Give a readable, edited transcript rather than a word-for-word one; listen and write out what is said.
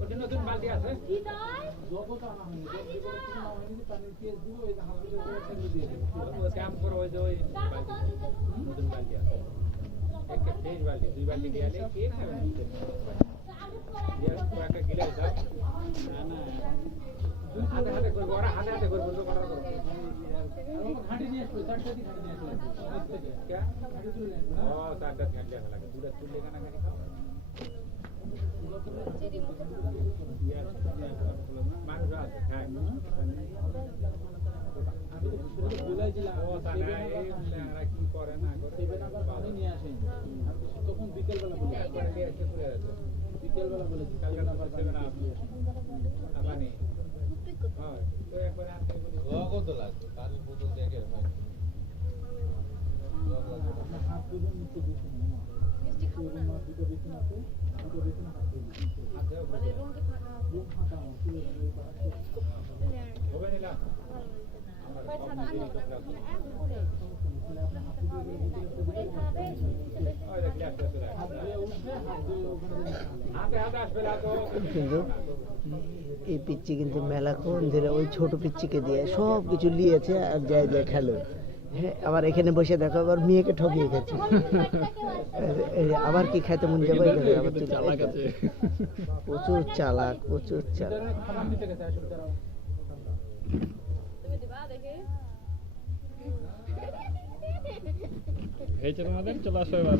ওটা নতুন বালতি আছে কাম করো ওই যে ওই নতুন বালতি আছে একটা তেজ বালতি দুই বালতি গেলে কে খাবে একটা গিলে দাও না হাতে হাতে করবো ওরা হাতে হাতে করবো তো করার করবো ঘাটি নিয়ে আসবে চারটা ঘাটি নিয়ে আসবে क्या ও চারটা ঘাটি আসা লাগে দুটো তুললে কানা ঘাটি খাও মানুষ আছে খায় আমি তো বলাই দিলাম ও তা না এই ল্যাংড়া কি করে না করে সেবেন আবার পানি নিয়ে আসেন তখন বিকেল বেলা বলে একবারে নিয়ে এসে করে আছে বিকেল বেলা বলে কালকে আবার সেবেন পানি হ্যাঁ তো একবারে আনতে বলি ও কত লাগবে পানি বোতল দেখে মানে হাত দুটো নিচে দিছেন না মিষ্টি খাবো না দুটো বেশি আছে দুটো বেশি না হাত দিবেন মানে রুম ফাঁকা আছে হবে নিলা এই পিচ্চি কিন্তু মেলাক্ষণ ধরে ওই ছোট পিচ্চিকে দিয়ে সব কিছু নিয়েছে আর যায় যায় খেলো। হ্যাঁ আবার এখানে বসে দেখো আবার মেয়েকে ঠকিয়ে গেছে আবার কি খাইতে মন যাবে প্রচুর চালাক প্রচুর চালাক এই চলো আমাদের চলে আসো এবার